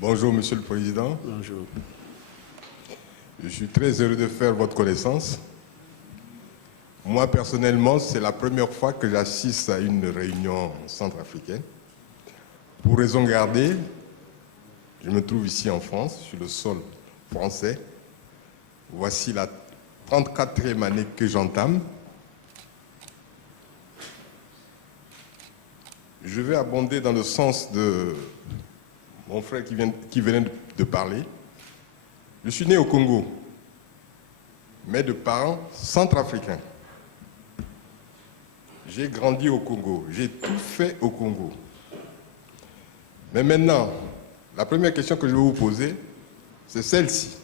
Bonjour, Monsieur le Président. Bonjour. Je suis très heureux de faire votre connaissance. Moi, personnellement, c'est la première fois que j'assiste à une réunion centrafricaine. Pour raison gardée, je me trouve ici en France, sur le sol français. Voici la 34e année que j'entame. Je vais abonder dans le sens de mon frère qui venait de parler. Je suis né au Congo, mais de parents centrafricains. J'ai grandi au Congo, j'ai tout fait au Congo. Mais maintenant, la première question que je vais vous poser, c'est celle-ci.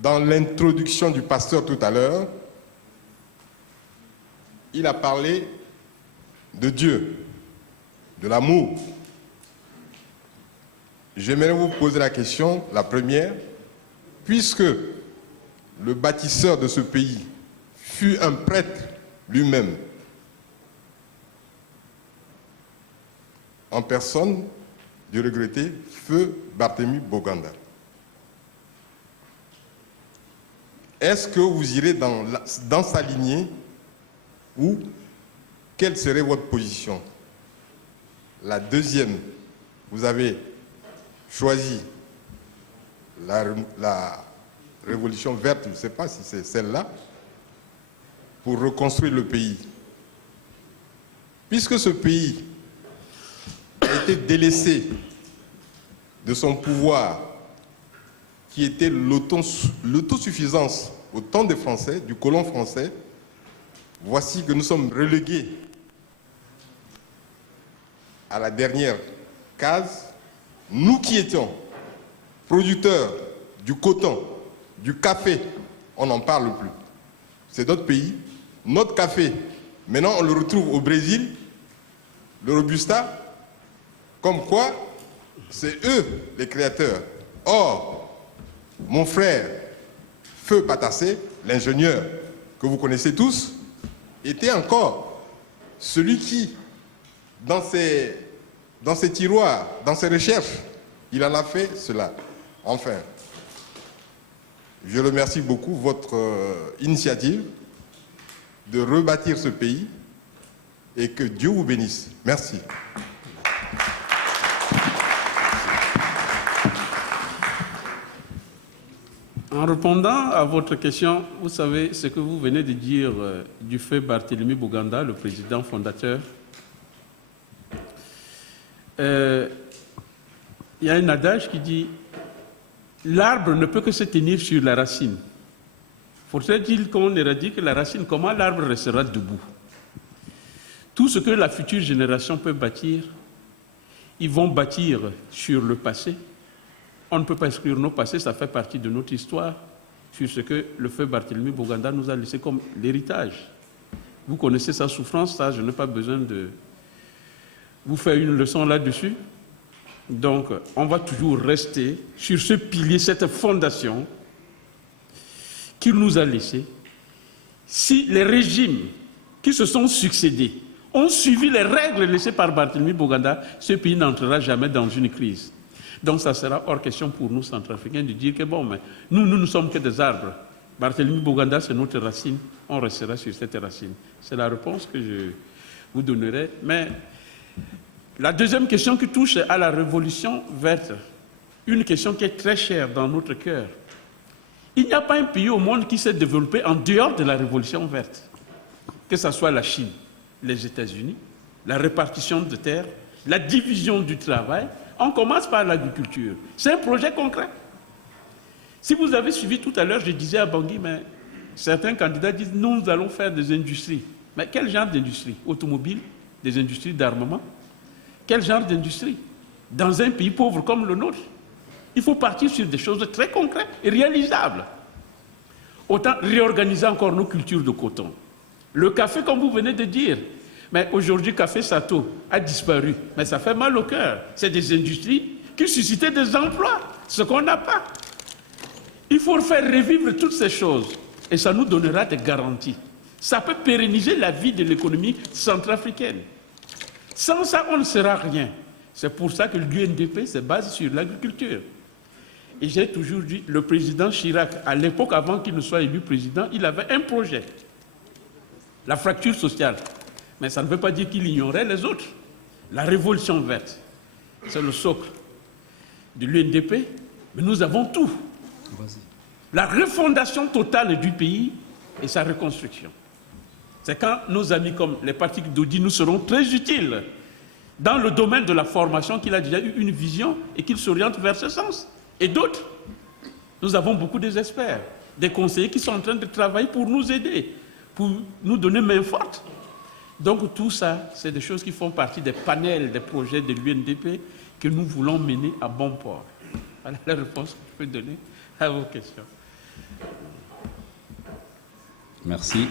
Dans l'introduction du pasteur tout à l'heure, il a parlé de Dieu, de l'amour. J'aimerais vous poser la question, la première, puisque le bâtisseur de ce pays fut un prêtre lui-même, en personne du regretté Feu Barthélemy Boganda. Est-ce que vous irez dans sa lignée ou quelle serait votre position? La deuxième, vous avez choisi la révolution verte, je ne sais pas si c'est celle-là, pour reconstruire le pays. Puisque ce pays a été délaissé de son pouvoir, qui était l'autosuffisance au temps des Français, du colon français, voici que nous sommes relégués à la dernière case. Nous qui étions producteurs du coton, du café, on n'en parle plus. C'est notre pays. Notre café, maintenant on le retrouve au Brésil, le Robusta, comme quoi c'est eux les créateurs. Or, mon frère Feu Patassé, l'ingénieur que vous connaissez tous, était encore celui qui, dans ses tiroirs, dans ses recherches, il en a fait cela. Enfin, je remercie beaucoup votre initiative de rebâtir ce pays et que Dieu vous bénisse. Merci. En répondant à votre question, vous savez ce que vous venez de dire du Feu Barthélemy Boganda, le président fondateur. Il y a un adage qui dit « L'arbre ne peut que se tenir sur la racine ». Faudrait-il qu'on éradique la racine? Comment l'arbre restera debout? Tout ce que la future génération peut bâtir, ils vont bâtir sur le passé. On ne peut pas exclure nos passés, ça fait partie de notre histoire, sur ce que le Feu Barthélemy Boganda nous a laissé comme l'héritage. Vous connaissez sa souffrance, ça, je n'ai pas besoin de vous faire une leçon là-dessus. Donc, on va toujours rester sur ce pilier, cette fondation qu'il nous a laissée. Si les régimes qui se sont succédés ont suivi les règles laissées par Barthélemy Boganda, ce pays n'entrera jamais dans une crise. Donc ça sera hors question pour nous, centrafricains, de dire que bon, mais nous ne sommes que des arbres. Barthélemy Boganda, c'est notre racine, on restera sur cette racine. C'est la réponse que je vous donnerai. Mais la deuxième question qui touche à la révolution verte, une question qui est très chère dans notre cœur. Il n'y a pas un pays au monde qui s'est développé en dehors de la révolution verte, que ce soit la Chine, les États-Unis, la répartition de terres, la division du travail. On commence par l'agriculture. C'est un projet concret. Si vous avez suivi tout à l'heure, je disais à Bangui, mais certains candidats disent nous allons faire des industries. Mais quel genre d'industrie? Automobile? Des industries d'armement? Quel genre d'industrie? Dans un pays pauvre comme le nôtre, il faut partir sur des choses très concrètes et réalisables. Autant réorganiser encore nos cultures de coton. Le café, comme vous venez de dire, mais aujourd'hui, Café Sato a disparu. Mais ça fait mal au cœur. C'est des industries qui suscitaient des emplois, ce qu'on n'a pas. Il faut faire revivre toutes ces choses. Et ça nous donnera des garanties. Ça peut pérenniser la vie de l'économie centrafricaine. Sans ça, on ne sera rien. C'est pour ça que l'UNDP se base sur l'agriculture. Et j'ai toujours dit, le président Chirac, à l'époque, avant qu'il ne soit élu président, il avait un projet, la fracture sociale. Mais ça ne veut pas dire qu'il ignorait les autres. La révolution verte, c'est le socle de l'UNDP, mais nous avons tout. La refondation totale du pays et sa reconstruction. C'est quand nos amis comme les partis d'Audi nous seront très utiles dans le domaine de la formation qu'il a déjà eu une vision et qu'il s'oriente vers ce sens. Et d'autres, nous avons beaucoup d'experts, des conseillers qui sont en train de travailler pour nous aider, pour nous donner main forte. Donc tout ça, c'est des choses qui font partie des panels des projets de l'UNDP que nous voulons mener à bon port. Voilà la réponse que je peux donner à vos questions. Merci.